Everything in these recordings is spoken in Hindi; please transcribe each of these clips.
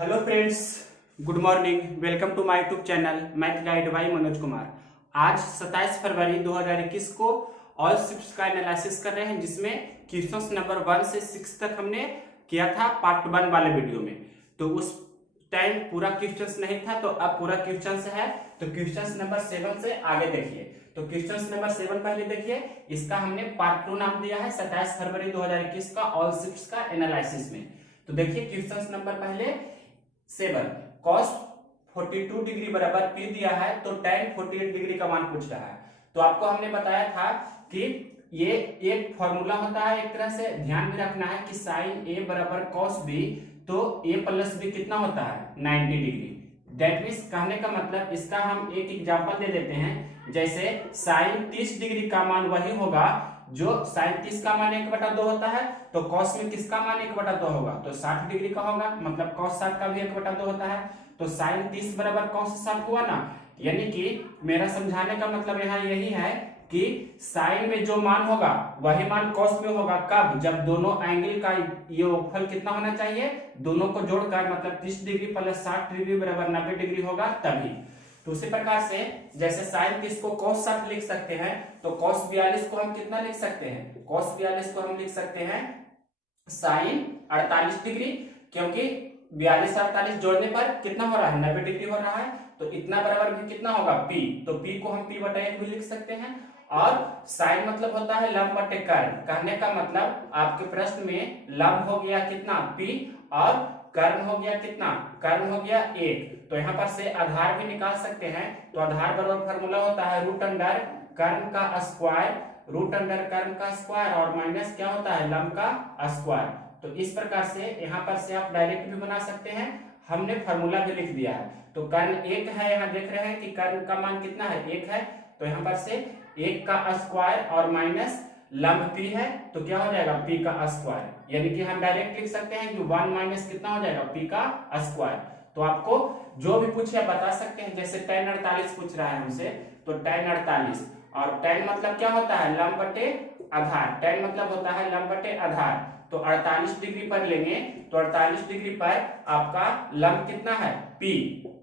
Hello friends, good morning. Welcome to my YouTube channel Math Guide by Manoj Kumar. आज 27 फरवरी 2021 को ऑल शिफ्ट्स का एनालिसिस कर रहे हैं, जिसमें क्वेश्चंस नंबर 1 से 6 तक हमने किया था पार्ट 1 वाले वीडियो में। तो उस टाइम पूरा क्वेश्चंस नहीं था, तो अब पूरा क्वेश्चंस है। तो क्वेश्चंस नंबर 7 से आगे देखिए। तो क्वेश्चंस नंबर 7 पहले देखिए। इसका हमने पार्ट 2 नाम दिया है 27 फरवरी 2021 का ऑल शिफ्ट्स का एनालिसिस में। तो देखिए क्वेश्चंस नंबर पहले 7, cos 42 डिग्री बराबर P दिया है, तो tan 48 डिग्री का मान पूछ रहा है। तो आपको हमने बताया था कि ये एक फॉर्मूला होता है, एक तरह से ध्यान में रखना है कि sin A बराबर cos B, तो A प्लस B कितना होता है 90 डिग्री। दैट मीन्स कहने का मतलब इसका हम एक एग्जांपल दे देते हैं। जैसे sin 30 डिग्री का मान वही होगा जो sin 30 का मान 1/2 होता है, तो cos में किसका मान 1/2 होगा, तो 60 डिग्री का होगा। मतलब cos 60 का भी 1/2 होता है, तो sin 30 बराबर cos 60 हुआ ना। यानी कि मेरा समझाने का मतलब यहाँ यही है कि sin में जो मान होगा वही मान cos में होगा। कब? जब दोनों एंगल का योगफल कितना होना चाहिए, दोनों को जोड़कर, मतलब 30 डिग्री प्लस 60 डिग्री बराबर 90 डिग्री होगा तभी। तो उसी प्रकार से जैसे sin 30 को cos 60 लिख सकते हैं, तो cos 42 को हम कितना लिख सकते हैं, cos 42 को हम लिख सकते हैं sin 48 डिग्री, क्योंकि 42 और 48 जोड़ने पर कितना हो रहा है 90 डिग्री हो रहा है। तो इतना बराबर भी कितना होगा P, तो P को हम P/1 भी लिख सकते हैं। और sin मतलब होता है लंब बटे कर्ण। कहने का मतलब आपके प्रश्न में लंब हो गया कितना P, और कर्ण हो गया कितना, कर्ण हो गया 1। तो यहाँ पर से आधार भी निकाल सकते हैं। तो आधार बराबर फॉर्मूला होता है रूट अंडर कर्ण का स्क्वायर, रूट अंडर कर्ण का स्क्वायर, और माइनस क्या होता है लंब का स्क्वायर। तो इस प्रकार से यहाँ पर से आप डायरेक्ट भी बना सकते हैं। हमने फॉर्मूला भी लिख दिया है। तो कर्ण 1 है, यहाँ देख रहे हैं कि कर्ण का मान कितना है 1 है। तो यहाँ पर से 1 का स्क्वायर और माइनस लंब P है, तो क्या हो जाएगा P का स्क्वायर। यानी कि हम डायरेक्ट लिख सकते हैं कि 1 माइनस कितना हो जाएगा P का स्क्वायर। तो आपको जो भी पूछे आप बता सकते हैं। जैसे tan 48 पूछ रहा है हमसे, तो tan 48, और tan मतलब क्या होता है लंब बटे आधार। tan मतलब होता है लंब बटे आधार। तो 48 डिग्री पर लेंगे, तो 48 डिग्री पर आपका लंब कितना है P,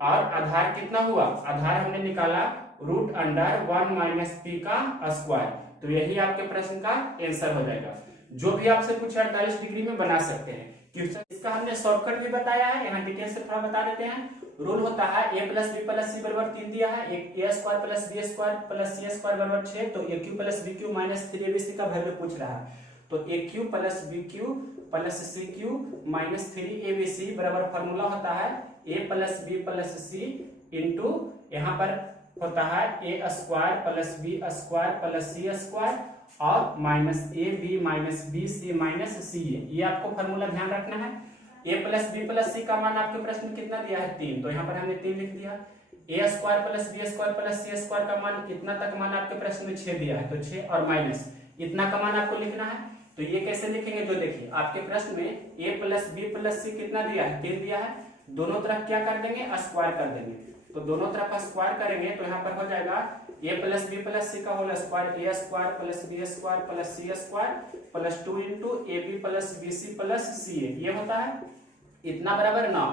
और आधार कितना हुआ, आधार हमने निकाला रूट अंडर 1 माइनस P का स्क्वायर। तो यही आपके प्रश्न का आंसर हो जाएगा। जो भी आपसे पूछे 48 डिग्री में बना सकते हैं क्वेश्चन। इसका हमने शॉर्टकट भी बताया है, यहाँ डिटेल से थोड़ा बता देते हैं। रूल होता है a plus B plus C बराबर 3 दिया है, एक a square plus b square plus c square बराबर 6, तो a cube plus B cube minus 3abc का वैल्यू पूछ रहा है। तो a cube plus B cube plus C cube minus 3abc बराबर फॉर्मूला होता है a plus B plus C into यहाँ पर होता है a square plus B square plus C square, और minus A B minus B C minus C A. ये आपको फॉर्मूला ध्यान रखना है। a plus B plus C का मान आपके प्रश्न में कितना दिया है 3, तो यहाँ पर हमने 3 लिख दिया। a square plus B square plus C square का मान कितना तक मान आपके प्रश्न में 6 दिया है, तो 6 और माइनस इतना का मान आपको लिखना है। तो ये कैसे लिखेंगे, तो देखिए आपके प्रश्न में a प्लस बी प्लस सी कितना दिया है 3 दिया है। दोनों तरफ क्या कर देंगे स्क्वायर कर देंगे। तो दोनों तरफ स्क्वायर करेंगे, तो यहाँ पर हो जाएगा a plus B plus C का whole square, a square plus B square plus C square plus 2 into A B plus B C plus C A. ये होता है इतना बराबर 9।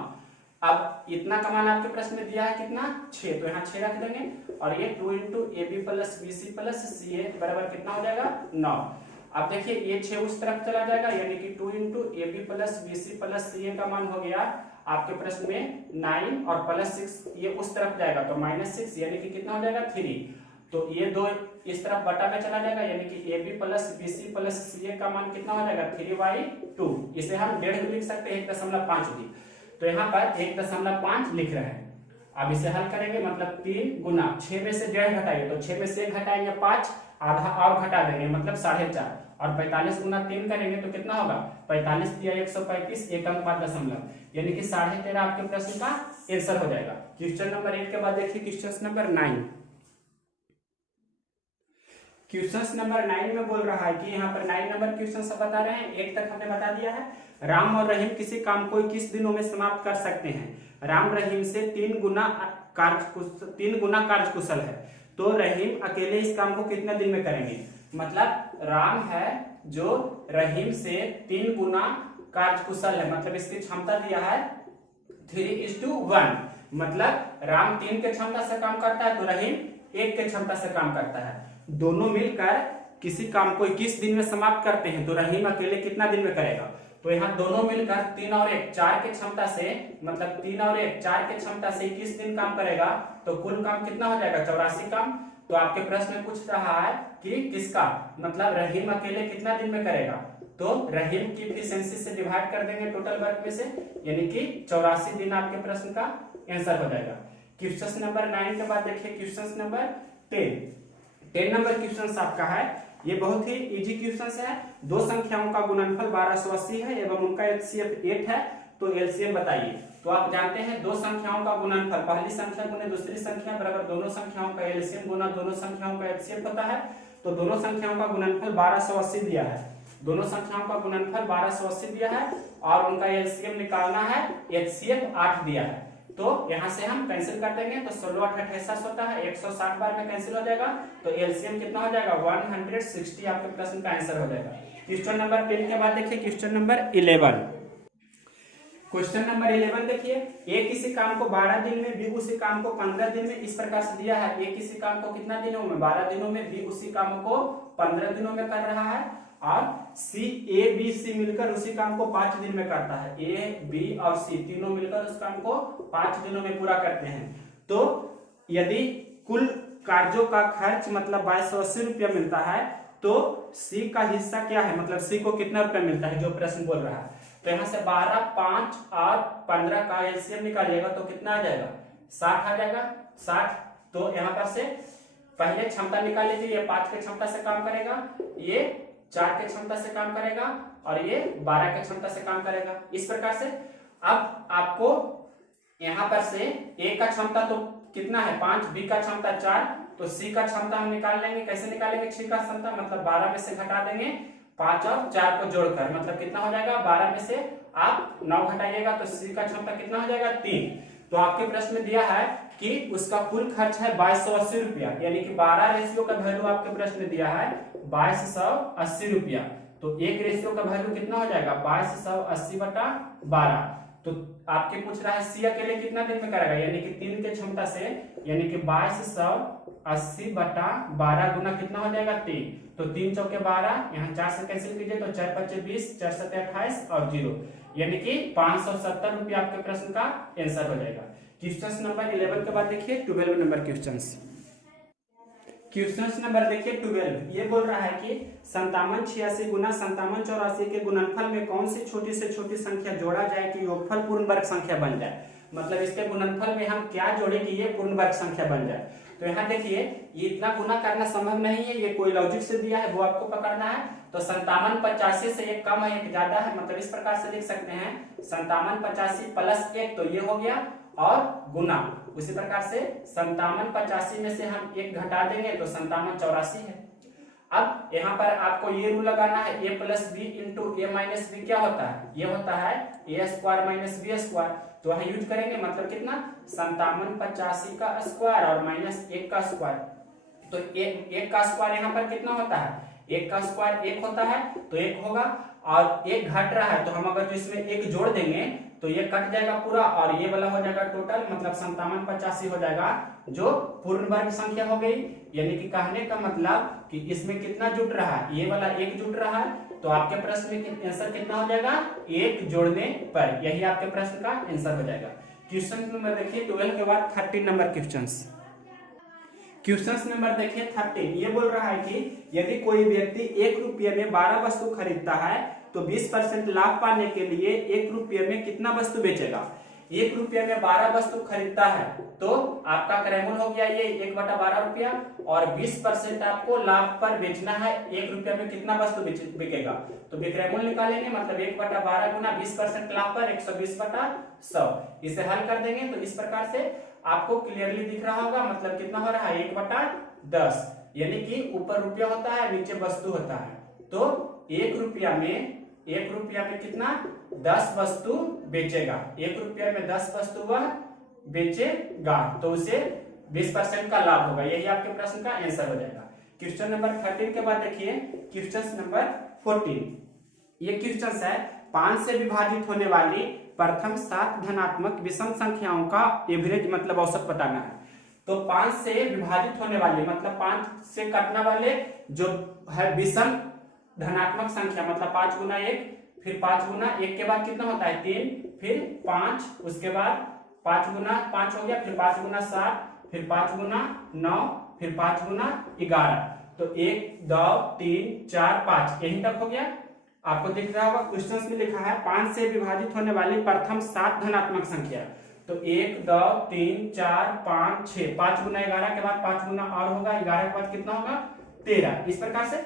अब इतना का मान आपके प्रश्न में दिया है कितना 6, तो यहाँ 6 रख देंगे, और ये 2 into A B plus B C plus C A बराबर कितना हो जाएगा 9। अब देखिए ये 6 उस तरफ चला जाएगा, यानी कि 2 into A B plus B C plus C A का मान हो गया आपके प्रश्न में 9, और प्लस 6 ये उस तरफ जाएगा, तो माइनस 6 यानी कि कितना हो जाएगा 3। तो ये 2 इस तरफ बटा में चला जाएगा, यानी कि A B plus B C plus C A का मान कितना हो जाएगा 3/2। इसे हम 1.5 लिख सकते हैं, 1.5 भी। तो यहाँ पर 1.5 लिख रहे हैं। अब इसे हल करेंगे, मतलब 3 गुना 6 में से 1.5 घटाएंगे, तो 6 में से 1 घटाएंगे 5, आधा और घटा देंगे मतलब 4.5, और 45 गुना 3 करेंगे तो कितना होगा 45 दिया 135, एक अंक बाद दशमलव, यानी कि 13.5 आपके प्रश्न का आंसर हो जाएगा। क्वेश्चन नंबर 8 के बाद देखिए क्वेश्चन नंबर 9। क्वेश्चन नंबर 9 में बोल रहा है कि यहाँ पर 9 नंबर क्वेश्चन सब बता रहे हैं। 1 तक हमने बता दिया है। राम और रहीम किसी काम को 21 दिनों में समाप्त कर सकते हैं। राम रहीम से 3 गुना कार्य कुशल है, तो रहीम अकेले इस काम को कितने दिन में करेंगे। मतलब राम है जो रहीम से 3 गुना कार्य कुशल है, मतलब इसकी क्षमता दिया है 3:1, मतलब राम 3 के क्षमता से काम करता है तो रहीम 1 के क्षमता से काम करता है। दोनों मिलकर किसी काम को 21 दिन में समाप्त करते हैं तो रहीम अकेले कितना दिन में करेगा? तो यहाँ दोनों मिलकर 3 और 1 4 के क्षमता से, मतलब 3 और 1 4 के क्षमता से 21 दिन काम करेगा तो कुल काम कितना हो जाएगा? 84 काम। तो आपके प्रश्न में पूछ रहा है कि किसका, मतलब रहीम अकेले कितना दिन में करेगा? तो रहीम की इफिशिएंसी से डिवाइड कर देंगे टोटल वर्क में से, यानी कि 84 दिन आपके प्रश्न का आंसर हो जाएगा। क्वेश्चन नंबर 9 के बाद देखिए क्वेश्चन नंबर 10 नंबर क्वेश्चन आपका है, ये बहुत ही इजी क्वेश्चन है। दो संख्याओं का गुणनफल 1280 है एवं उनका एचसीएफ 8 है, तो एलसीएम बताइए। तो आप जानते हैं दो संख्याओं का गुणनफल, पहली संख्या गुने दूसरी संख्या बराबर दोनों संख्याओं का एलसीएम गुना दोनों संख्याओं का एचसीएफ होता है। तो दोनों संख्याओं का गुणनफल 1280 दिया है, दोनों संख्याओं का गुणनफल 1280 दिया है और उनका एलसीएम निकालना है, एचसीएफ 8 दिया है। तो यहां से हम कैंसिल कर देंगे तो 16 8 28 होता है, 160 बार में कैंसिल हो जाएगा तो एलसीएम कितना हो जाएगा? 160 आपके प्रश्न का आंसर हो जाएगा। क्वेश्चन नंबर 10 के बाद देखिए क्वेश्चन नंबर 11। क्वेश्चन नंबर 11 देखिए, ए किसी काम को 12 दिन में, बी उसी काम को 15 दिन में इस प्रकार से दिया है। ए किसी काम को कितना दिनों में? 12 दिनों में, बी उसी काम को 15 दिनों में कर रहा है और सी, ए बी सी मिलकर उसी काम को 5 दिन में करता है। ए बी और सी तीनों मिलकर उस काम को 5 दिनों में पूरा करते हैं। तो यदि कुल कार्यों का खर्च मतलब 2280 रुपया मिलता है तो सी का हिस्सा क्या है, मतलब सी को कितना रुपया मिलता है, जो प्रश्न बोल रहा है। तो यहाँ से 12, 5 और 15 का एलसीएम निकालिएगा तो कितना आ जाएगा? 60 आ जाएगा, 60। तो यहाँ पर से पहले क्षमता निकाल लीजिए, ये 5 के क्षमता से काम करेगा, ये 4 के क्षमता से काम करेगा और ये 12 के क्षमता से काम करेगा। इस प्रकार से अब आपको यहाँ पर से ए का क्षमता तो कितना है? 5, बी का क्षमता 4, तो सी का क्षमता हम निकाल लेंगे। कैसे निकालेंगे? सी का क्षमता मतलब 12 में से घटा देंगे 5 और 4 को जोड़कर, मतलब कितना हो जाएगा? 12 में से आप 9 घटाइएगा तो सी का क्षमता कितना हो जाएगा? 3। तो आपके प्रश्न में दिया है कि उसका कुल खर्च है 2280 रुपया, यानी कि 12 रेशियो का वैल्यू आपके प्रश्न में दिया है 2280 रुपया। तो एक रेशियो का वैल्यू कितना हो जाएगा? 2280 बटा 12। तो आपके पूछ रहा है सी अकेले कितना दिन में करेगा, यानी कि 3 के क्षमता से, यानी कि 2280 बटा 12 गुना कितना हो जाएगा? 3। तो 3 चौके 12, यहाँ 4 से कैंसिल कीजिए तो 4 5 20, 4 7 28 और 0, यानी कि 570 रुपया आपके प्रश्न का आंसर हो जाएगा। क्वेश्चन नंबर 11 के बाद देखिए 12 नंबर क्वेश्चन। क्वेश्चन नंबर देखिए 12, ये बोल रहा है कि 5786 गुना 5784 के गुणनफल में कौन सी छोटी से छोटी संख्या जोड़ा जाए कि योगफल पूर्ण वर्ग संख्या बन जाए। मतलब इसके गुणनफल में हम क्या जोड़े कि ये पूर्ण वर्ग संख्या बन जाए। तो यहाँ देखिए ये इतना गुना करना संभव नहीं है, ये कोई लॉजिक से दिया है वो आपको पकड़ना है। तो 5785 से एक कम है एक ज्यादा है, मतलब इस प्रकार से लिख सकते हैं 5785 प्लस 1 तो ये हो गया और गुना, उसी प्रकार से 5785 में से हम 1 घटा देंगे तो 5784 है। अब यहाँ पर आपको ये रूल लगाना है, a plus B into A minus B क्या होता है? ये होता है A square minus B square. तो वहां यूज करेंगे, मतलब कितना? 5785 का स्क्वायर और माइनस 1 का स्क्वायर। तो 1 का स्क्वायर यहाँ पर कितना होता है? 1 का स्क्वायर 1 होता है तो 1 होगा और 1 घट रहा है तो हम अगर जो इसमें 1 जोड़ देंगे तो ये कट जाएगा पूरा और ये वाला हो जाएगा टोटल, मतलब 5785 हो जाएगा जो पूर्ण वर्ग संख्या हो गई। यानी कि कहने का मतलब कि इसमें कितना जुट रहा है? ये वाला 1 जुट रहा है। तो आपके प्रश्न में आंसर कितना हो जाएगा? 1 जोड़ने पर, यही आपके प्रश्न का आंसर हो जाएगा। क्वेश्चन नंबर देखिए 12 के बाद 13 नंबर क्वेश्चन। क्वेश्चन नंबर देखिए 13, ये बोल रहा है कि यदि कोई व्यक्ति 1 रुपये में 12 वस्तु खरीदता है तो 20% लाभ पाने के लिए 1 रुपये में कितना वस्तु बेचेगा। 1 रुपये में 12 वस्तु खरीदता है तो आपका क्रयमूल्य हो गया ये 1/12 रुपया और 20% आपको लाभ पर बेचना है। 1 रुपये में कितना वस्तु बिकेगा? तो विक्रयमूल्य निकालेंगे, मतलब 1/12 गुना 20% लाभ पर 120/100। इसे हल कर देंगे तो इस प्रकार से आपको क्लियरली दिख रहा होगा, मतलब कितना हो रहा है? 1/10, यानी कि ऊपर रुपया होता है नीचे वस्तु होता है। तो 1 रुपया में कितना? 10 वस्तु बेचेगा। 1 रुपया में 10 वस्तु वह बेचेगा तो उसे 20% का लाभ होगा। यही आपके प्रश्न का आंसर हो जाएगा। क्वेश्चन नंबर 13 के बाद देखिए क्वेश्चन नंबर 14। ये क्वेश्चन है 5 से विभाजित होने वाली प्रथम 7 धनात्मक विषम संख्याओं का एवरेज मतलब औसत बताना है। तो 5 से विभाजित होने वाले मतलब 5 से कटने वाले जो है विषम धनात्मक संख्या मतलब 5 गुना 1, फिर 5 गुना 1 के बाद कितना होता है 3, फिर 5, उसके बाद 5 गुना 5 हो गया, फिर 5 गुना 7, फिर 5 गुना 9, फिर 5 गुना 11। तो 1 2 3 4 5 यहीं तक हो गया। आपको दिख रहा होगा क्वेश्चन में लिखा है 5 से विभाजित होने वाली प्रथम 7 धनात्मक संख्या। तो 1 2 3 4 5 6, 5 गुना 11 के बाद 5 गुना और होगा 11 के बाद कितना होगा 13। इस प्रकार से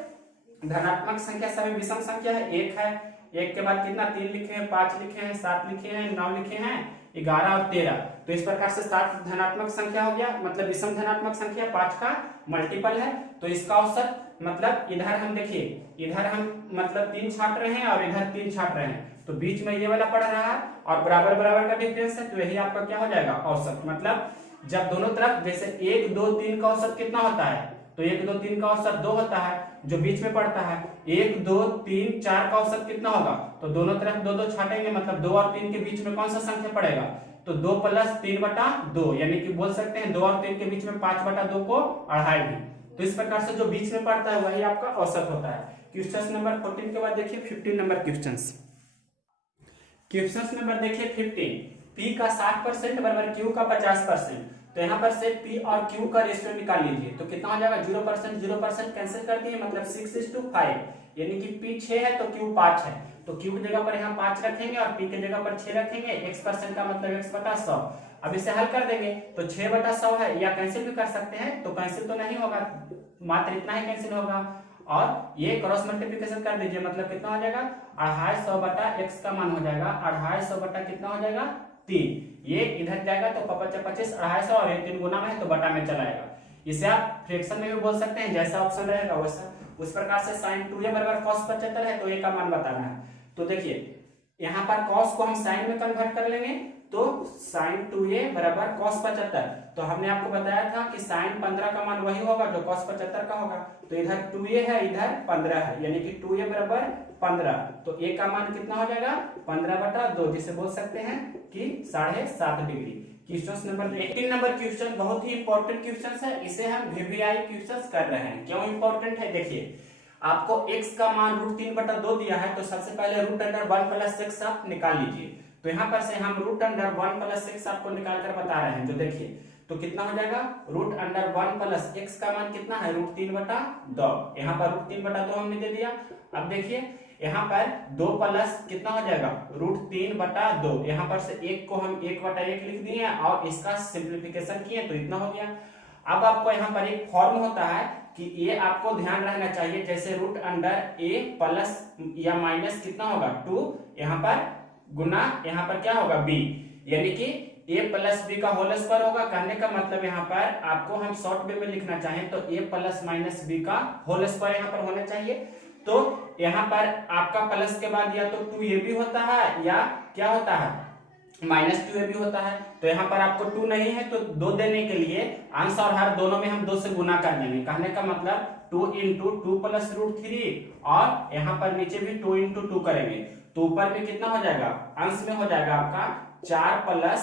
धनात्मक संख्या सभी विषम संख्या है। 1 है, 1 के बाद कितना 3 लिखे हैं, 5 लिखे हैं, 7 लिखे हैं, 9 लिखे हैं, 11 और 13। तो इस प्रकार से 7 धनात्मक संख्या हो गया मतलब विषम धनात्मक संख्या 5 का मल्टीपल है। तो इसका औसत मतलब इधर हम देखिए, इधर हम मतलब 3 छाट रहे हैं और इधर 3 छाट रहे हैं, तो बीच में ये वाला पड़ रहा है और बराबर बराबर का डिफरेंस है, तो यही आपका क्या हो जाएगा औसत। मतलब जब दोनों तरफ जैसे 1 2 3 का औसत कितना होता है, तो 1 2 3 का औसत 2 होता है जो बीच में पड़ता है। 1 2 3 4 का औसत कितना होगा, तो दोनों तरफ 2 2 छाटेंगे मतलब 2 और 3 के बीच में कौन सा संख्या पड़ेगा, तो 2 + 3 बटा 2, यानी कि बोल सकते हैं 2 और 3 के बीच में 5 बटा 2 को अढ़ाई भी। तो इस प्रकार से जो बीच में पड़ता है वही आपका औसत होता है। क्वेश्चन नंबर 14 के बाद देखिए 15 नंबर क्वेश्चन नंबर देखिए 15, P का 60% बराबर Q का 50%। तो यहाँ पर से P और Q का रेशियो निकाल लीजिए। तो कितना हो जाएगा 0% 0% कैंसिल कर दिए मतलब 6:5, यानी कि P 6 है तो Q 5 है। तो Q की जगह पर यहाँ 5 रखेंगे और P की जगह पर 6 रखेंगे। x% का मतलब x बटा 100। अब इसे हल कर देंगे तो 6 बटा 100 है, या कैंसिल भी कर सकते हैं, तो कैंसिल तो नहीं होगा, मात्र इतना ही कैंसिल होगा। और ये क्रॉस मल्टीप्लिकेशन कर दीजिए मतलब कितना हो जाएगा 250 बटा x का मान हो जाएगा 250 बटा कितना हो जाएगा 3। ये इधर जाएगा तो 25 250 और ये 3 गुना में है तो बटा में चलाएगा। इसे आप फ्रैक्शन में भी बोल सकते हैं, जैसा ऑप्शन रहेगा वैसा। उस प्रकार से sin 2a बराबर cos 75 है, तो a का मान बताना है। तो देखिए यहाँ पर cos को हम sin में कन्वर्ट कर लेंगे, तो sin 2a बराबर cos 75। तो हमने आपको बताया था कि sin 15 का मान वही होगा जो cos 75 का होगा। तो इधर 2a है इधर 15 है, यानी कि 2a बराबर 15। तो a का मान कितना हो जाएगा 15 बटा 2, जिसे बोल सकते हैं कि 7.5 degree. Question number 18 number question बहुत ही इंपॉर्टेंट क्वेश्चन है, इसे हम वीवीआई क्वेश्चन कर रहे हैं। क्यों इंपॉर्टेंट है, देखिए आपको x का मान √3 बटा 2 दिया है, तो सबसे पहले √1 + x आप निकाल लीजिए। तो यहाँ पर से हम √1 + x आपको निकाल कर बता रहे हैं। जो देखिए तो कितना हो जाएगा √1 + x का मान कितना है √3 बटा 2। यहाँ पर √3 बटा 2 हमने दे दिया। अब देखिए यहाँ पर 2 प्लस कितना हो जाएगा √3 बटा 2। यहाँ पर से 1 को हम 1 बटा 1 लिख दिए और इसका सिंप्लीफिकेशन किए तो इतना हो गया। अब आपको यहाँ पर एक फॉर्म होता है कि ये आपको ध्यान रहना चाहिए, जैसे √a प्लस या माइनस कितना होगा 2, यहाँ पर गुना यहाँ पर क्या होगा b, यानी कि a + b का होल स्क्वायर होगा। कहने का मतलब यहाँ पर आपको हम शॉर्ट वे में लिखना चाहें तो a + - b का होल स्क्वायर यहाँ पर होना चाहिए। तो यहाँ पर आपका प्लस के बाद या तो 2a भी होता है या क्या होता है -2a भी होता है। तो यहाँ पर आपको 2 नहीं है तो 2 देने के लिए अंश और हर दोनों में हम 2 से गुना कर देंगे। कहने का मतलब 2 × 2 + √3 और यहाँ पर नीचे भी 2 × 2 करेंगे तो ऊपर में कितना हो जाएगा अंश में हो जाएगा आपका 4 प्लस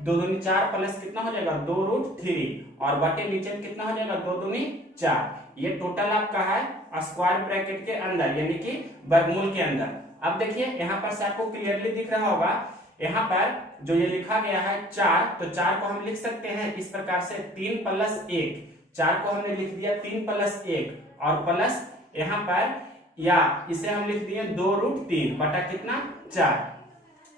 2 दूनी 4 प्लस कितना हो जाएगा 2√3 और बटे नीचे में कितना हो जाएगा 2 दूनी 4। ये टोटल आपका है स्क्वायर ब्रैकेट के अंदर, यानी कि वर्गमूल के अंदर। अब देखिए यहाँ पर से आपको क्लियरली दिख रहा होगा, यहाँ पर जो ये लिखा गया है 4, तो 4 को हम लिख सकते हैं इस प्रकार से 3 + 1। 4 को हमने लिख दिया 3 + 1 और प्लस यहाँ पर या इसे हम लिख दिए 2√3 बटा कितना 4।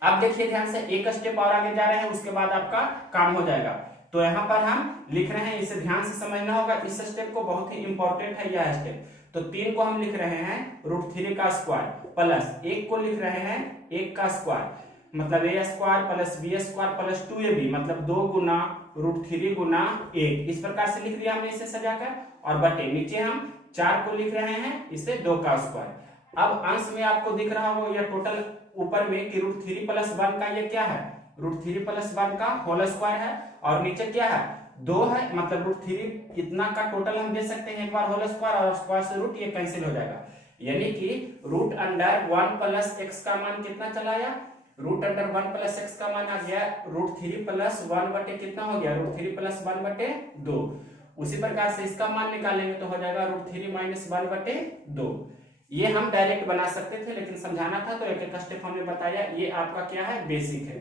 अब देखिए ध्यान से एक स्टेप और आगे जा रहे हैं, उसके बाद आपका काम हो जाएगा। तो यहाँ पर हम लिख रहे हैं, इसे ध्यान से समझना होगा, इस स्टेप को बहुत ही इंपॉर्टेंट है यह स्टेप। तो 3 को हम लिख रहे हैं √3 का स्क्वायर प्लस 1 को लिख रहे हैं 1 का स्क्वायर, मतलब a² + b² + 2ab, मतलब 2 गुना √3 गुना 1। इस प्रकार से लिख दिया हमने इसे सजाकर, और बटे नीचे हम 4 को लिख रहे हैं इसे 2 का स्क्वायर। अब अंश में आपको दिख रहा होगा यह टोटल ऊपर में कि √3 + 1 का ये क्या है √3 + 1 का होल स्क्वायर है, और नीचे क्या है 2 है, मतलब √3 इतना का टोटल हम दे सकते हैं एक बार होल स्क्वायर, और स्क्वायर से रूट ये कैंसिल हो जाएगा, यानी कि √1 + x का मान कितना चला आया रूट अंडर 1 प्लस एक्स का मान आ गया √3 प्लस 1 बटे कितना हो गया √3 प्लस 1 बटे 2। उसी प्रकार से इसका मान निकालेंगे तो हो जाएगा √3 माइनस 1 बटे 2। ये हम डायरेक्ट बना सकते थे लेकिन समझाना था तो एक एक स्टेप हमने बताया। ये आपका क्या है, बेसिक है।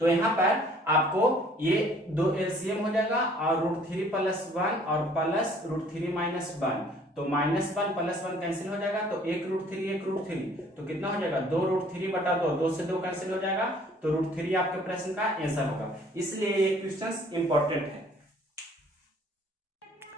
तो यहाँ पर आपको ये 2 एलसीएम हो जाएगा और √3 प्लस 1 और प्लस √3 माइनस 1, तो -1 प्लस 1 कैंसिल हो जाएगा, तो 1√3 तो कितना हो जाएगा 2√3 बटा 2, 2 से 2 कैंसिल हो जाएगा, तो √3 आपके प्रश्न का आंसर होगा। इसलिए ये क्वेश्चन इंपॉर्टेंट है।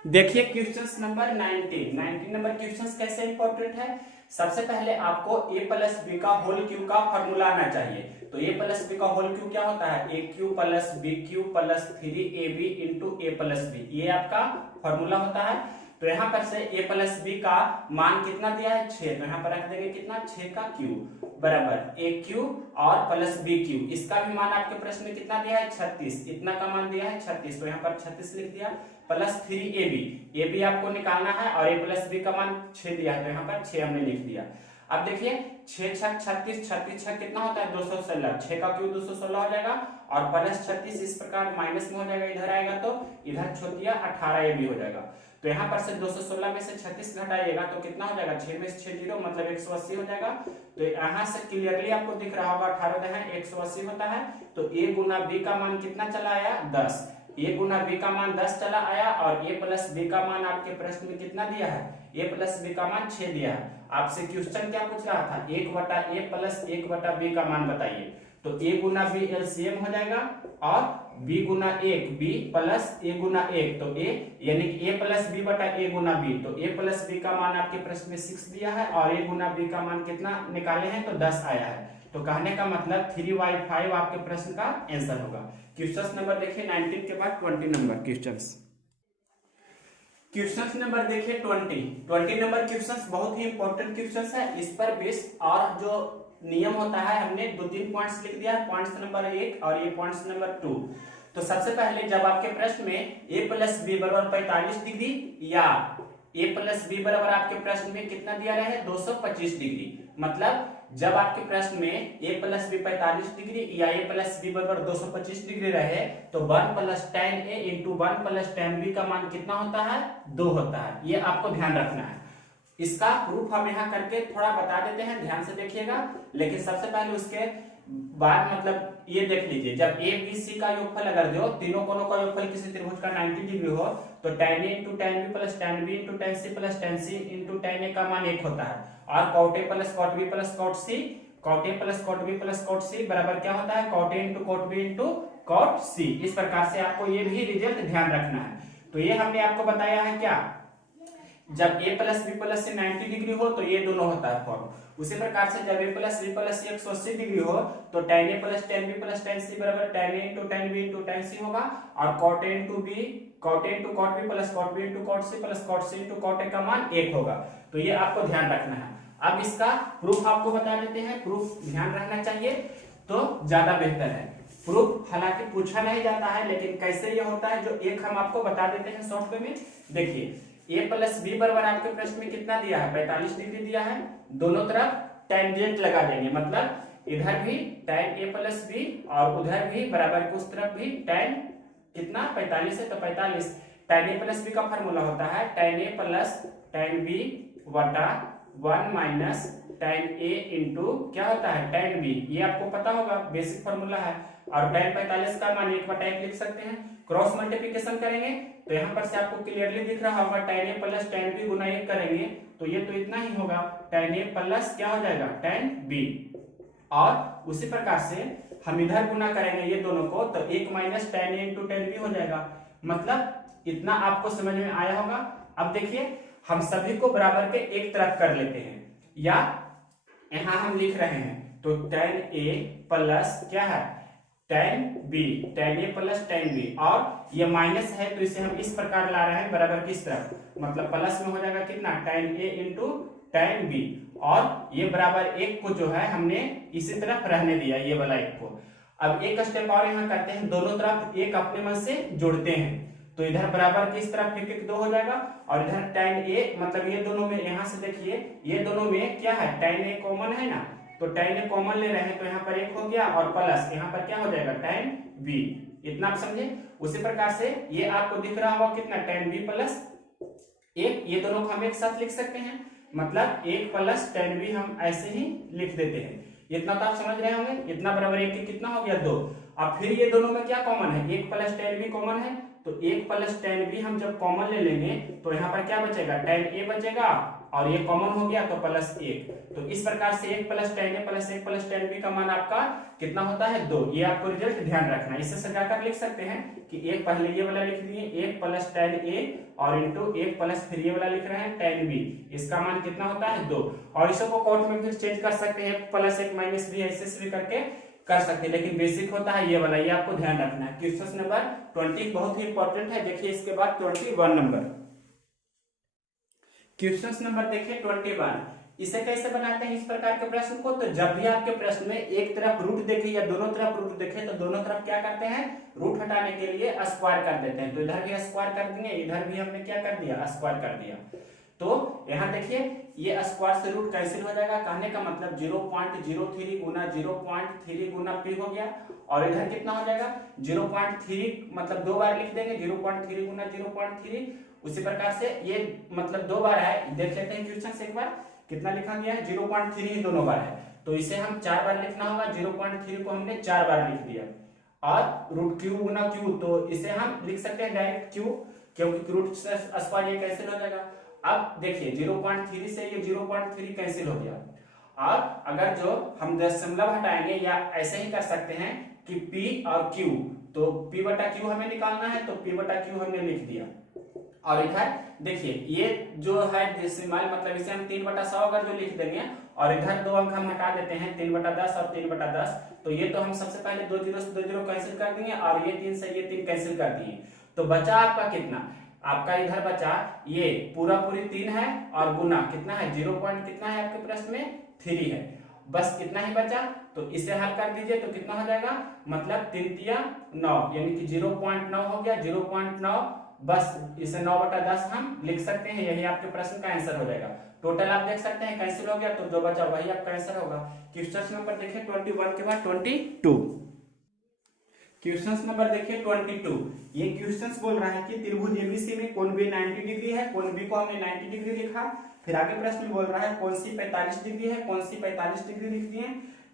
देखिए क्वेश्चन नंबर 19 नंबर क्वेश्चन कैसे इंपॉर्टेंट है। सबसे पहले आपको a प्लस बी का होल क्यूब का फॉर्मूला आना चाहिए। तो a प्लस बी का होल क्यूब क्या होता है, a cube plus B cube plus 3ab into A plus B, ये आपका फॉर्मूला होता है। तो यहाँ पर से a प्लस बी का मान कितना दिया है 6, तो यहाँ पर रख देंगे कितना 6 का क्यूब बराबर a क्यूब और प्लस b क्यूब, इसका भी मान आपके प्रश्न में कितना दिया है 36, इतना का मान दिया है 36, तो यहाँ पर 36 लिख दिया प्लस 3ab आपको निकालना है और a प्लस बी का मान 6 दिया है, तो यहाँ पर 6 हमने लिख दिया। अब देखिए 6 6 36, 36 6 कितना होता है 216, 6 का क्यूब 216 हो जाएगा और प्लस 36 इस प्रकार माइनस में हो जाएगा, इधर आएगा तो इधर छोटिया 18ab हो जाएगा। तो यहाँ पर से 216 में से 36 घटाइएगा तो कितना हो जाएगा 6 में से 6 0 मतलब 180 हो जाएगा। तो यहाँ से क्लियरली आपको दिख रहा होगा 18 180 होता है। तो a गुना बी का मान कितना चला आया 10, a गुना बी का मान 10 चला आया और a प्लस बी का मान आपके प्रश्न में कितना दिया है, a प्लस बी का मान 6 दिया है। आपसे क्वेश्चन क्या पूछ रहा था 1 बटा ए प्लस 1 बटा बी का मान बताइए। तो a गुना बी एलसीएम हो जाएगा और b Guna 1 b plus a गुना 1, तो a यानी कि a प्लस बी बटा a गुना b, तो a प्लस बी का मान आपके प्रश्न में 6 दिया है और a गुना b का मान कितना निकाले हैं तो 10 आया है। तो कहने का मतलब 3/5 आपके प्रश्न का आंसर होगा। क्वेश्चन नंबर देखिए 19 के बाद 20 नंबर क्वेश्चन नंबर देखिए 20 नंबर क्वेश्चन बहुत ही इंपॉर्टेंट क्वेश्चन है। इस पर बेस और जो नियम होता है हमने 2-3 पॉइंट्स लिख दिया है, पॉइंट्स नंबर 1 और ये पॉइंट्स नंबर 2। तो सबसे पहले जब आपके प्रश्न में a प्लस बी बराबर 45 डिग्री या a प्लस बी बराबर आपके प्रश्न में कितना दिया रहे 225 डिग्री, मतलब जब आपके प्रश्न में a प्लस बी 45 डिग्री या a प्लस बी बराबर 225 डिग्री रहे तो 1 plus tan a into 1 plus tan b का मान कितना होता है 2 होता है। ये आपको ध्यान रखना है। इसका प्रूफ हम यहाँ करके थोड़ा बता देते हैं, ध्यान से देखिएगा। लेकिन सबसे पहले उसके बाद मतलब ये देख लीजिए, जब a b c का योगफल अगर दो तीनों कोनों का योगफल किसी त्रिभुज का 90 डिग्री हो तो tan a into tan b plus tan b into tan c plus tan c into tan a का मान 1 होता है और cot a plus cot b plus cot c, cot a plus cot b plus cot c बराबर क्या होता है cot a into cot b into cot c। इस प्रकार से आपको ये भी रिजल्ट ध्यान रखना है। तो ये हमने आपको बताया है क्या, जब a plus B plus C 90 degree हो तो ये दोनों होता है फॉर्म। उसी प्रकार से जब a plus B plus C 180 degree हो तो tan a plus tan b plus tan c बराबर tan a into tan b into tan c होगा और cot a into b cot a into cot b plus cot b into cot c plus cot c into cot a का मान 1 होगा। तो ये आपको ध्यान रखना है। अब इसका प्रूफ आपको बता देते हैं, प्रूफ ध्यान रखना चाहिए तो ज्यादा बेहतर है। प्रूफ हालांकि पूछा नहीं जाता है लेकिन कैसे ये होता है जो एक हम आपको बता देते हैं शॉर्ट में। देखिए a प्लस बी बराबर आपके प्रश्न में कितना दिया है 45 डिग्री दिया है, दोनों तरफ टेंजेंट लगा देंगे, मतलब इधर भी tan a प्लस बी और उधर भी बराबर के उस तरफ भी tan कितना 45 है तो 45 tan a प्लस बी का फॉर्मूला होता है tan a plus tan b बटा 1 माइनस tan a इंटू क्या होता है tan b, ये आपको पता होगा बेसिक फॉर्मूला है। और tan 45 का मान 1/1 लिख सकते हैं, क्रॉस मल्टीप्लिकेशन करेंगे तो यहाँ पर से आपको क्लियरली दिख रहा होगा tan a plus tan b गुना 1 करेंगे तो ये तो इतना ही होगा tan a प्लस क्या हो जाएगा tan b, और उसी प्रकार से हम इधर गुना करेंगे ये दोनों को तो 1 minus tan a into tan b हो जाएगा। मतलब इतना आपको समझ में आया होगा। अब देखिए हम सभी को बराबर के एक तरफ कर लेते हैं या यहाँ हम लिख रहे हैं तो tan a प्लस क्या है tan b, tan a plus tan b, और ये माइनस है तो इसे हम इस प्रकार ला रहे हैं बराबर किस तरफ, मतलब प्लस में हो जाएगा कितना tan a into tan b, और ये बराबर 1 को जो है हमने इसी तरफ रहने दिया ये वाला 1 को। अब एक स्टेप और यहाँ करते हैं, दोनों तरफ 1 अपने मन से जोड़ते हैं तो इधर बराबर की इस तरफ 1 2 हो जाएगा और इधर tan a मतलब ये दोनों में यहाँ से देखिए ये दोनों में क्या है tan a कॉमन है ना, तो tan a कॉमन ले रहे हैं तो यहाँ पर 1 हो गया और प्लस यहाँ पर क्या हो जाएगा tan b। इतना आप समझे। उसी प्रकार से ये आपको दिख रहा होगा कितना tan b प्लस 1, ये दोनों को हम एक साथ लिख सकते हैं, मतलब 1 प्लस tan b हम ऐसे ही लिख देते हैं। इतना तो आप समझ रहे होंगे। इतना बराबर 1 के कितना हो गया 2। अब फिर ये दोनों में क्या कॉमन है, 1 प्लस tan b कॉमन है, तो 1 प्लस tan b हम जब कॉमन ले लेंगे तो यहाँ पर क्या बचेगा, tan a बचेगा और ये कॉमन हो गया तो प्लस 1। तो इस प्रकार से 1 plus tan a plus 1 plus tan b का मान आपका कितना होता है 2। ये आपको रिजल्ट ध्यान रखना है। इसे सजाकर लिख सकते हैं कि एक पहले ये वाला लिख दिए 1 प्लस tan a और इंटू 1 प्लस फिर ये वाला लिख रहे हैं tan b, इसका मान कितना होता है 2। और इसको कोट में फिर चेंज कर सकते हैं, प्लस 1 माइनस b ऐसे भी करके कर सकते हैं, लेकिन बेसिक होता है ये वाला, ये आपको ध्यान रखना है। क्वेश्चन नंबर 20 बहुत ही इंपॉर्टेंट है। देखिए इसके बाद 21 नंबर क्वेश्चन नंबर देखिए 21। इसे कैसे बनाते हैं इस प्रकार के प्रश्न को, तो जब भी आपके प्रश्न में एक तरफ रूट देखे या दोनों तरफ रूट देखे तो दोनों तरफ क्या करते हैं, रूट हटाने के लिए स्क्वायर कर देते हैं। तो इधर भी स्क्वायर कर देंगे, इधर भी हमने क्या कर दिया, स्क्वायर कर दिया। तो यहाँ देखिए ये स्क्वायर से रूट कैंसिल हो जाएगा, कहने का मतलब 0.03 गुना 0.3 गुना p हो गया, और इधर कितना हो जाएगा 0.3, मतलब 2 बार लिख देंगे 0.3 गुना 0.3। उसी प्रकार से ये मतलब 2 बार है, देख लेते हैं क्वेश्चन से एक बार कितना लिखा गया है, 0.3 ही दोनों बार है, तो इसे हम 4 बार लिखना होगा। 0.3 को हमने 4 बार लिख दिया, और रूट क्यू गुना क्यू, तो इसे हम लिख सकते हैं डायरेक्ट क्यू, क्योंकि रूट से स्क्वायर ये कैंसिल हो जाएगा। अब देखिए 0.3 से ये 0.3 कैंसिल हो गया, और अगर जो हम दशमलव हटाएंगे या ऐसे ही कर सकते हैं कि p और q, तो p बटा q हमें निकालना है, तो p बटा q हमने लिख दिया। और इधर देखिए ये जो है डेसिमल, मतलब इसे हम 3/100 अगर जो लिख देंगे, और इधर 2 अंक हम हटा देते हैं 3/10 और 3/10, तो ये तो हम सबसे पहले 2 जीरो से 2 जीरो कैंसिल कर देंगे, और ये 3 से ये 3 कैंसिल कर दिए, तो बचा आपका कितना, आपका इधर बचा ये पूरा पूरी 3 है और गुना कितना है 0 पॉइंट कितना है आपके प्रश्न में 3 है, बस कितना ही बचा। तो इसे हल कर दीजिए तो कितना हो जाएगा, मतलब 3 तिया 9, यानी कि 0.9 हो गया, 0.9, बस इसे 9/10 हम लिख सकते हैं। यही आपके प्रश्न का आंसर हो जाएगा। टोटल आप देख सकते हैं कैंसिल हो गया, तो जो बचा वही आपका आंसर होगा। क्वेश्चन नंबर देखिए 21 के बाद 22। क्वेश्चन नंबर देखिए 22। ये क्वेश्चन बोल रहा है कि त्रिभुज एबीसी में कोण बी 90 डिग्री है, कोण बी को हमने 90 डिग्री लिखा। फिर आगे प्रश्न बोल रहा है कोण सी 45 डिग्री है, कोण सी 45 डिग्री लिख दिए।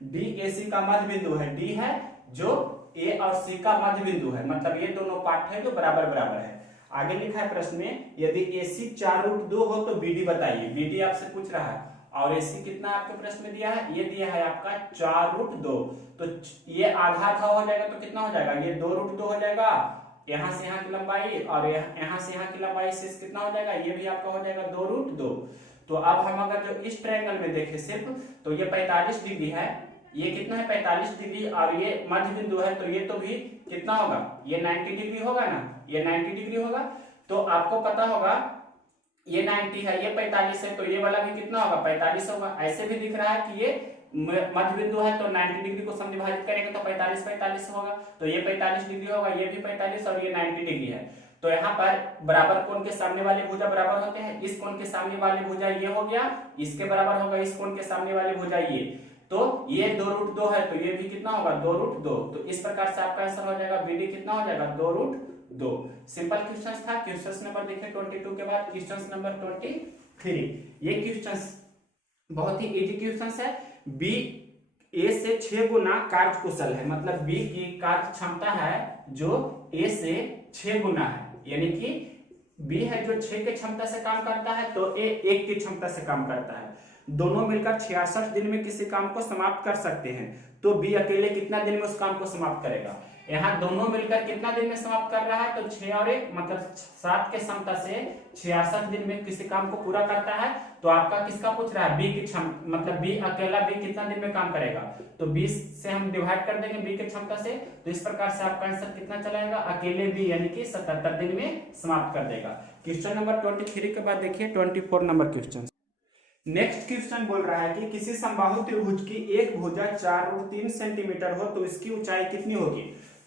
डी ए सी का मध्य बिंदु है, डी है जो ए और सी का मध्य बिंदु है, मतलब ये दोनों पार्ट है जो बराबर बराबर है। आगे लिखा है प्रश्न में यदि AC 4√2 हो तो BD बताइए। BD आपसे पूछ रहा है, और AC कितना आपके प्रश्न में दिया है, ये दिया है आपका 4√2, तो ये आधा आधा हो जाएगा, तो कितना हो जाएगा, ये 2√2 हो जाएगा। यहाँ से यहाँ की लंबाई और यहाँ से यहाँ की लंबाई से कितना हो जाएगा, ये भी आपका हो जाएगा 2√2। तो अब हम अगर जो इस ट्रायंगल में देखें सिर्फ, तो ये 45 डिग्री है, ये कितना है 45 डिग्री, और ये मध्य बिंदु है, तो ये तो भी कितना होगा, ये 90 डिग्री होगा ना, ये 90 डिग्री होगा। तो आपको पता होगा ये 90 है, ये 45 है, तो ये वाला भी कितना होगा 45 होगा। ऐसे भी दिख रहा है कि ये मध्य बिंदु है, तो 90 डिग्री को समविभाजित करेंगे तो 45 होगा, तो ये 45 डिग्री होगा, ये भी 45 और ये 90 डिग्री है। तो यहाँ पर बराबर कोण के सामने वाले भुजा बराबर होते हैं, इस कोण के सामने वाले भुजा ये हो गया, इसके बराबर होगा इस कोण के सामने वाले भुजा ये, तो ये 2√2 है, तो ये भी कितना होगा 2√2। तो इस प्रकार से आपका आंसर हो जाएगा BD कितना हो जाएगा 2√2। सिंपल क्वेश्चन था। क्वेश्चन नंबर देखिए 22 के बाद क्वेश्चन नंबर 23। ये क्वेश्चन बहुत ही इजी क्वेश्चन है। बी ए से 6 गुना कार्य कुशल है, मतलब बी की कार्य क्षमता है जो ए से 6 गुना है, यानी कि बी है जो 6 के क्षमता से काम करता है, तो ए 1 की क्षमता से काम करता है। दोनों मिलकर 66 दिन में किसी काम को समाप्त कर सकते हैं, तो बी अकेले कितना दिन में उस काम को समाप्त करेगा। यहाँ दोनों मिलकर कितना दिन में समाप्त कर रहा है, तो 6 और 1 मतलब 7 के क्षमता से 66 दिन में किसी काम को पूरा करता है। तो आपका किसका पूछ रहा है, बी की क्षमता, मतलब बी अकेला बी कितना दिन में काम करेगा, तो 20 से हम डिवाइड कर देंगे बी की क्षमता से, तो इस प्रकार से आपका आंसर कितना चलाएगा, अकेले बी यानी कि 77 दिन में समाप्त कर देगा। क्वेश्चन नंबर 23 के बाद देखिए 24 नंबर क्वेश्चन। नेक्स्ट क्वेश्चन बोल रहा है कि किसी समबाहु त्रिभुज की एक भुजा 4√3 सेंटीमीटर हो तो इसकी ऊंचाई कितनी होगी।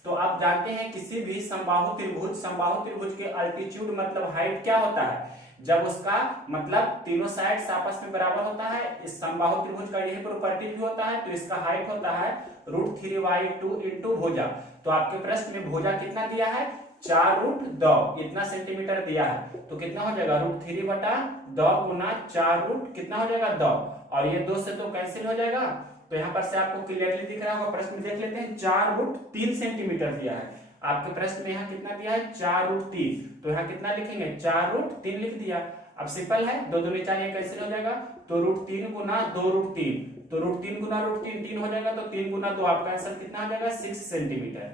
तो आप जानते हैं किसी भी समबाहु त्रिभुज के अल्टीट्यूड मतलब हाइट क्या होता है, जब उसका मतलब तीनों साइड्स आपस में बराबर होता है। इस समबाहु त्रिभुज का यही प्रॉपर्टी भी होता है। तो इसका हाइट होता है √3/2 इंटू भुजा। तो आपके प्रश्न में भुजा कितना दिया है, 4√2 इतना सेंटीमीटर दिया है। तो कितना हो जाएगा, √3/2 गुना 4 कितना हो जाएगा 2, और ये 2 से तो कैंसिल हो जाएगा। तो यहाँ पर से आपको क्लियरली दिख रहा होगा। प्रश्न में देख लेते हैं, 4√3 सेंटीमीटर दिया है। आपके प्रश्न में यहाँ कितना दिया है, 4√3। तो यहाँ कितना लिखेंगे, 4√3 लिख दिया। अब सिंपल है, 2 दूनी 4 ये कैंसिल हो जाएगा। तो √3 गुना 2√3, तो √3 गुना √3 3 हो जाएगा। तो 3 गुना 2 आपका आंसर कितना हो जाएगा, 6 सेंटीमीटर।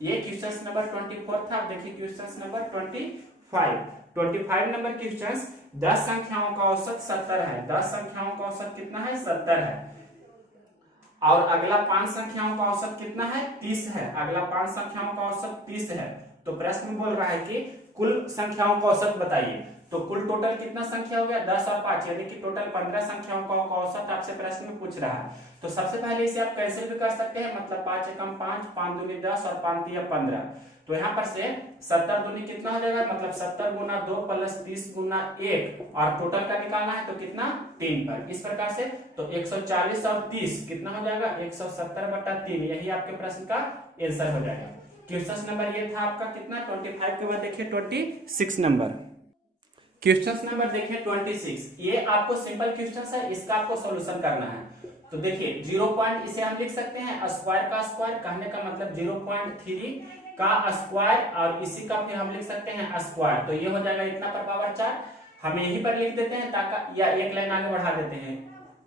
ये क्वेश्चन नंबर 24 था। आप देखिए क्वेश्चन नंबर 25 नंबर क्वेश्चन, 10 संख्याओं का औसत 70 है। 10 संख्याओं का औसत कितना है, 70 है। और अगला 5 संख्याओं का औसत कितना है, 30 है। अगला 5 संख्याओं का औसत 30 है। तो प्रश्न बोल रहा है कि कुल संख्याओं का औसत बताइए। तो कुल टोटल कितना संख्या हो गया, 10 और 5, यानी कि टोटल 15 संख्याओं का औसत आपसे प्रश्न में पूछ रहा है। तो सबसे पहले इसे आप कैंसिल भी कर सकते हैं, मतलब 5 एकम 5, 5 दूनी 10 और 5 तिया 15। तो यहाँ पर से 70 दूनी कितना हो जाएगा, मतलब 70 गुना 2 प्लस 30 गुना 1, और टोटल का निकालना है तो कितना 3 पर। इस प्रकार से तो 140 और 30 कितना हो जाएगा, 170/3। यही आपके प्रश्न का आंसर हो जाएगा। क्वेश्चन नंबर ये था आपका कितना, 25 के बाद देखिए 26 नंबर। क्वेश्चन नंबर देखिए 26। ये आपको सिंपल क्वेश्चन है, इसका आपको सॉल्यूशन करना है। तो देखिए 0 पॉइंट इसे हम लिख सकते हैं स्क्वायर का स्क्वायर, कहने का मतलब 0.3 का स्क्वायर, और इसी का फिर हम लिख सकते हैं स्क्वायर। तो ये हो जाएगा इतना पर पावर 4। हम यहीं पर लिख देते हैं ताकि, या एक लाइन आगे बढ़ा देते हैं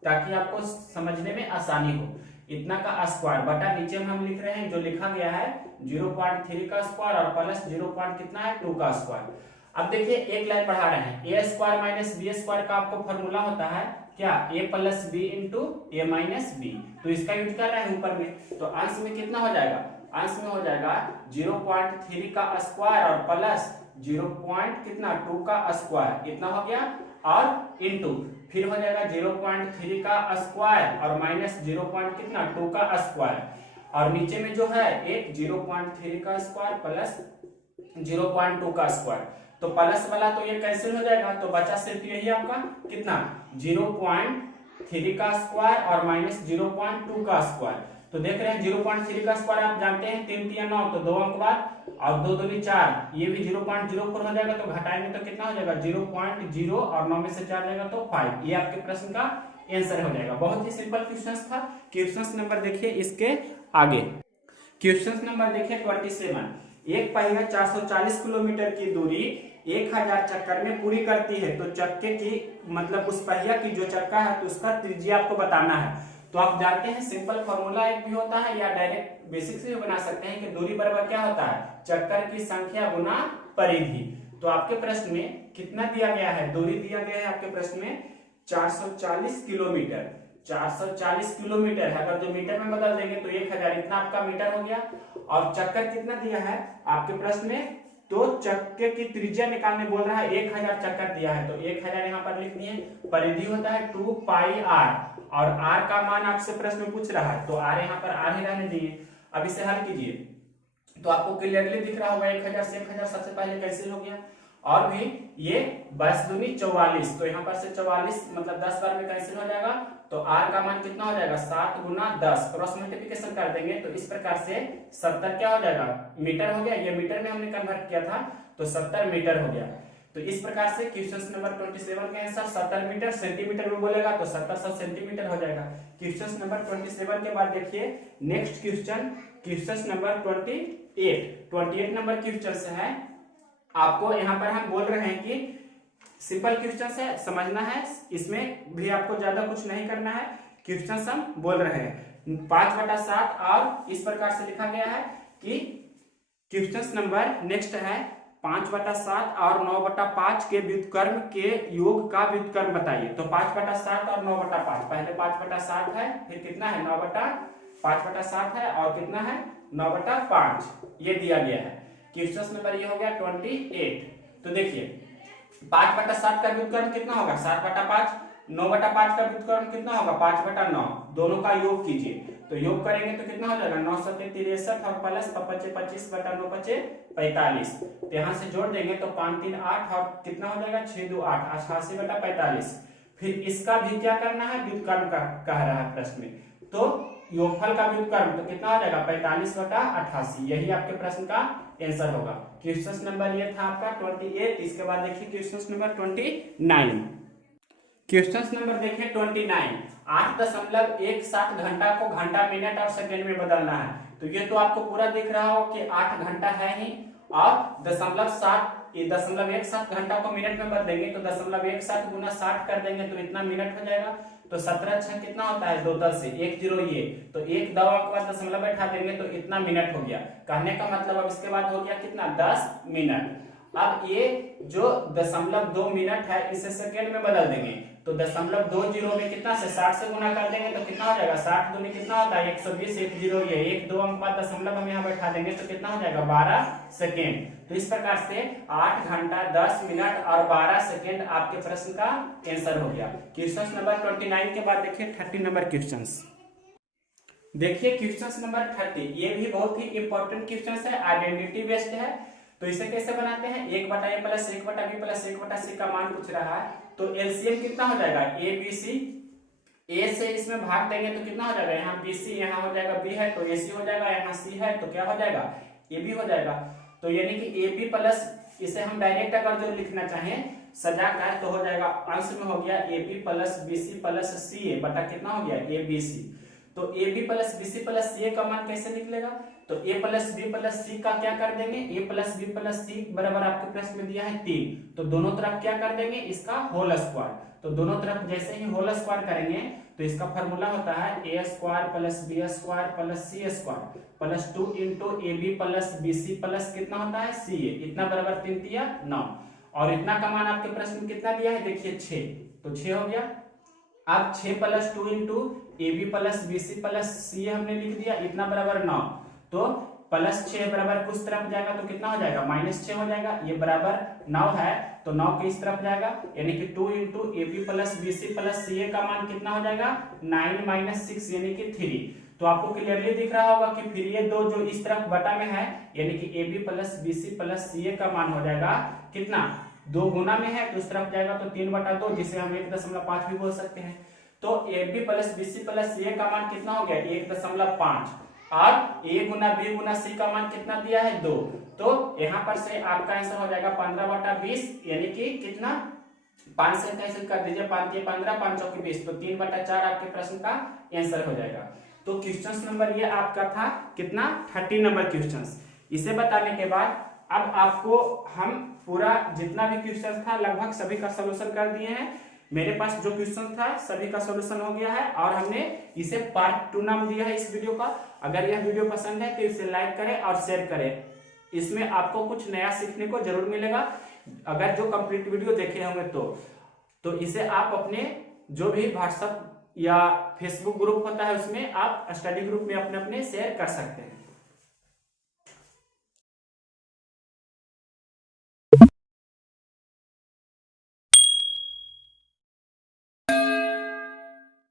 ताकि आपको समझने में आसानी हो। इतना का स्क्वायर बटा नीचे में हम लिख रहे हैं जो लिखा गया है 0.3 का स्क्वायर और प्लस 0. कितना है 2 का स्क्वायर। अब देखिए एक लाइन बढ़ा रहे हैं, A square minus B square का आपको फॉर्मूला होता है क्या, a plus B into A minus B. तो इसका यूज कर रहे हैं ऊपर में। तो अंश में कितना हो जाएगा, अंश में हो जाएगा 0.3 का स्क्वायर और प्लस 2 का स्क्वायर, इतना हो गया, और इंटू फिर हो जाएगा 0.3 का स्क्वायर और माइनस 2 का स्क्वायर, और नीचे में जो है एक 0.3 का स्क्वायर प्लस 0.2 का स्क्वायर। तो प्लस वाला तो ये कैंसिल हो जाएगा। तो बचा सिर्फ यही आपका कितना, 0.3 का स्क्वायर और माइनस 0.2 का स्क्वायर। तो देख रहे हैं 0.3 का स्क्वायर आप जानते हैं 3 तिया 9, तो 2 अंक बाद, और 2 दूनी 4, ये भी 0.04 हो जाएगा। तो घटाएंगे तो कितना हो जाएगा 0.0, और 9 में से 4 जाएगा तो 5। ये आपके प्रश्न का आंसर हो जाएगा। बहुत ही सिंपल क्वेश्चन था। क्वेश्चन नंबर देखिए इसके आगे। क्वेश्चन नंबर देखिए 27। एक पहिया 440 किलोमीटर की दूरी 1000 चक्कर में पूरी करती है। तो चक्के की मतलब उस पहिया की जो चक्का है तो उसका त्रिज्या आपको बताना है। तो आप जानते हैं सिंपल फॉर्मूला एक भी होता है, या डायरेक्ट बेसिक से भी बना सकते हैं कि दूरी बराबर क्या होता है, चक्कर की संख्या गुना परिधि। तो आपके प्रश्न में कितना दिया गया है, दूरी दिया गया है आपके प्रश्न में 440 किलोमीटर। 440 किलोमीटर है, अगर जो मीटर में बदल देंगे तो 1000, इतना आपका मीटर हो गया। और चक्कर कितना दिया है आपके प्रश्न में, तो चक्के की त्रिज्या निकालने बोल रहा है, 1000 चक्कर दिया है। तो 1000 यहाँ पर लिख दिए। परिधि होता है 2πr, और r का मान आपसे प्रश्न में पूछ रहा है, तो r यहाँ पर r ही रहने दिए। अब इसे हल कीजिए तो आपको क्लियरली दिख रहा होगा 1000 से 1000 सबसे पहले कैंसिल हो गया, और भी ये 22 दूनी 44, तो यहाँ पर से 44 मतलब 10 बार में कैंसिल हो जाएगा। तो r का मान कितना हो जाएगा 7 गुना 10, क्रॉस मल्टीप्लिकेशन कर देंगे तो इस प्रकार से 70 क्या हो जाएगा, मीटर हो गया। ये मीटर में हमने कन्वर्ट किया था तो 70 मीटर हो गया। तो इस प्रकार से क्वेश्चन नंबर 27 का आंसर 70 मीटर, सेंटीमीटर में बोलेगा तो 70 सेंटीमीटर हो जाएगा। क्वेश्चन नंबर 27 के बाद देखिए next question, question number 28 number question है। आपको यहाँ पर हम बोल रहे हैं कि सिंपल क्वेश्चन है, समझना है, इसमें भी आपको ज्यादा कुछ नहीं करना है। क्वेश्चन हम बोल रहे हैं 5/7, और इस प्रकार से लिखा गया है कि क्वेश्चन नंबर नेक्स्ट है 5/7 और 9/5 के व्युत्क्रम के योग का व्युत्क्रम बताइए। तो 5/7 और 9/5, पहले 5/7 है, फिर कितना है 5/7 है, और कितना है 9/5, ये दिया गया है। क्वेश्चन नंबर ये हो गया 28। तो देखिए 5/7 का व्युत्क्रम कितना होगा 7/5, 9/5 का व्युत्क्रम कितना होगा 5/9, दोनों का योग कीजिए। तो योग करेंगे तो कितना हो जाएगा 9 7 63 और प्लस 5 25 बटा 9 5 45। तो यहाँ से जोड़ देंगे तो 5 3 8 और कितना हो जाएगा 6 2 8 88 बटा 45। फिर इसका भी क्या करना है, व्युत्क्रम का कह रहा है प्रश्न में, तो योगफल का व्युत्क्रम तो कितना हो जाएगा 45 बटा 88। यही आपके प्रश्न का आंसर होगा। क्वेश्चन नंबर ये था आपका 28। इसके बाद देखिए क्वेश्चन नंबर 29। क्वेश्चन नंबर देखिए 29। 8.17 घंटा को घंटा मिनट और सेकंड में बदलना है। तो ये तो आपको पूरा दिख रहा हो कि 8 घंटा है ही, और 0.17 घंटा को मिनट में बदलेंगे तो 0.17 गुना 60 कर देंगे तो इतना मिनट हो जाएगा। तो 17 6 कितना होता है 2 10 से 1 0 ये, तो एक दवा के बाद दशमलव बैठा देंगे तो इतना मिनट हो गया। कहने का मतलब अब इसके बाद हो गया कितना 10 मिनट। अब ये जो 0.2 मिनट है इसे सेकेंड में बदल देंगे तो 0.20 में कितना से 60 से गुना कर देंगे तो कितना हो जाएगा 60 दूनी कितना होता है 120 1 0 ये 1 2 अंक बाद दशमलव हम यहाँ बैठा देंगे तो कितना हो जाएगा 12 सेकेंड। तो इस प्रकार से 8 घंटा 10 मिनट और 12 सेकेंड आपके प्रश्न का आंसर हो गया। क्वेश्चन नंबर 29 के बाद देखिए 30 नंबर क्वेश्चन। देखिए क्वेश्चन नंबर 30, ये भी बहुत ही इंपॉर्टेंट क्वेश्चन है, आइडेंटिटी बेस्ड है। तो इसे कैसे बनाते हैं, 1/a plus 1/b plus 1/c का मान पूछ रहा है। तो एलसीएम कितना हो जाएगा ए बी सी, ए से इसमें भाग देंगे तो कितना हो जाएगा, यहाँ बीसी यहाँ हो जाएगा बी है तो एसी हो जाएगा, यहाँ सी है तो क्या हो जाएगा ए बी हो जाएगा। तो यानी कि ए बी प्लस, इसे हम डायरेक्ट अगर जो लिखना चाहें सजा कर तो हो जाएगा, अंश में हो गया A B plus B C plus C A बटा कितना हो गया ए बी सी। तो A B plus B C plus C A का मान कैसे निकलेगा, तो A plus B plus C का क्या कर देंगे, A plus B plus C बराबर आपके प्रश्न में दिया है 3, तो दोनों तरफ क्या कर देंगे इसका होल स्क्वायर। तो दोनों तरफ जैसे ही होल स्क्वायर करेंगे तो इसका फॉर्मूला होता है A square plus B square plus C square plus 2 into A B plus B C plus कितना होता है सी ए, इतना बराबर 3 3 9, और इतना का मान आपके प्रश्न में कितना दिया है देखिए 6, तो 6 हो गया। अब 6 plus 2 into A B plus B C plus C हमने लिख दिया, इतना बराबर 9, तो प्लस 6 बराबर कुछ तरफ जाएगा तो कितना हो जाएगा -6 हो जाएगा, ये बराबर 9 है तो 9 के इस तरफ जाएगा, यानी कि 2 into A B plus B C plus C A का मान कितना हो जाएगा 9 - 6 यानी कि 3। तो आपको क्लियरली दिख रहा होगा कि फिर ये दो जो इस तरफ बटा में है यानी कि A B plus B C plus C A का मान हो जाएगा कितना 2 गुना में है तो उस तरफ जाएगा तो 3/2, जिसे हम 1.5 भी बोल सकते हैं। तो A B plus B C plus C A का मान कितना हो गया 1.5, और ए गुना बी गुना सी का मान कितना दिया है 2, तो यहाँ पर से आपका आंसर हो जाएगा 15/20, यानी कि कितना 5 से कैंसिल कर दीजिए, 5 के 15 5 चौके 20, तो 3/4 आपके प्रश्न का आंसर हो जाएगा। तो क्वेश्चन नंबर ये आपका था कितना 30 नंबर क्वेश्चन। इसे बताने के बाद अब आपको हम पूरा जितना भी क्वेश्चन था लगभग सभी का सोल्यूशन कर दिए हैं। मेरे पास जो क्वेश्चन था सभी का सॉल्यूशन हो गया है और हमने इसे पार्ट 2 नाम दिया है इस वीडियो का। अगर यह वीडियो पसंद है तो इसे लाइक करें और शेयर करें, इसमें आपको कुछ नया सीखने को जरूर मिलेगा। अगर जो कंप्लीट वीडियो देखे होंगे तो इसे आप अपने जो भी व्हाट्सएप या फेसबुक ग्रुप होता है उसमें आप स्टडी ग्रुप में अपने शेयर कर सकते हैं।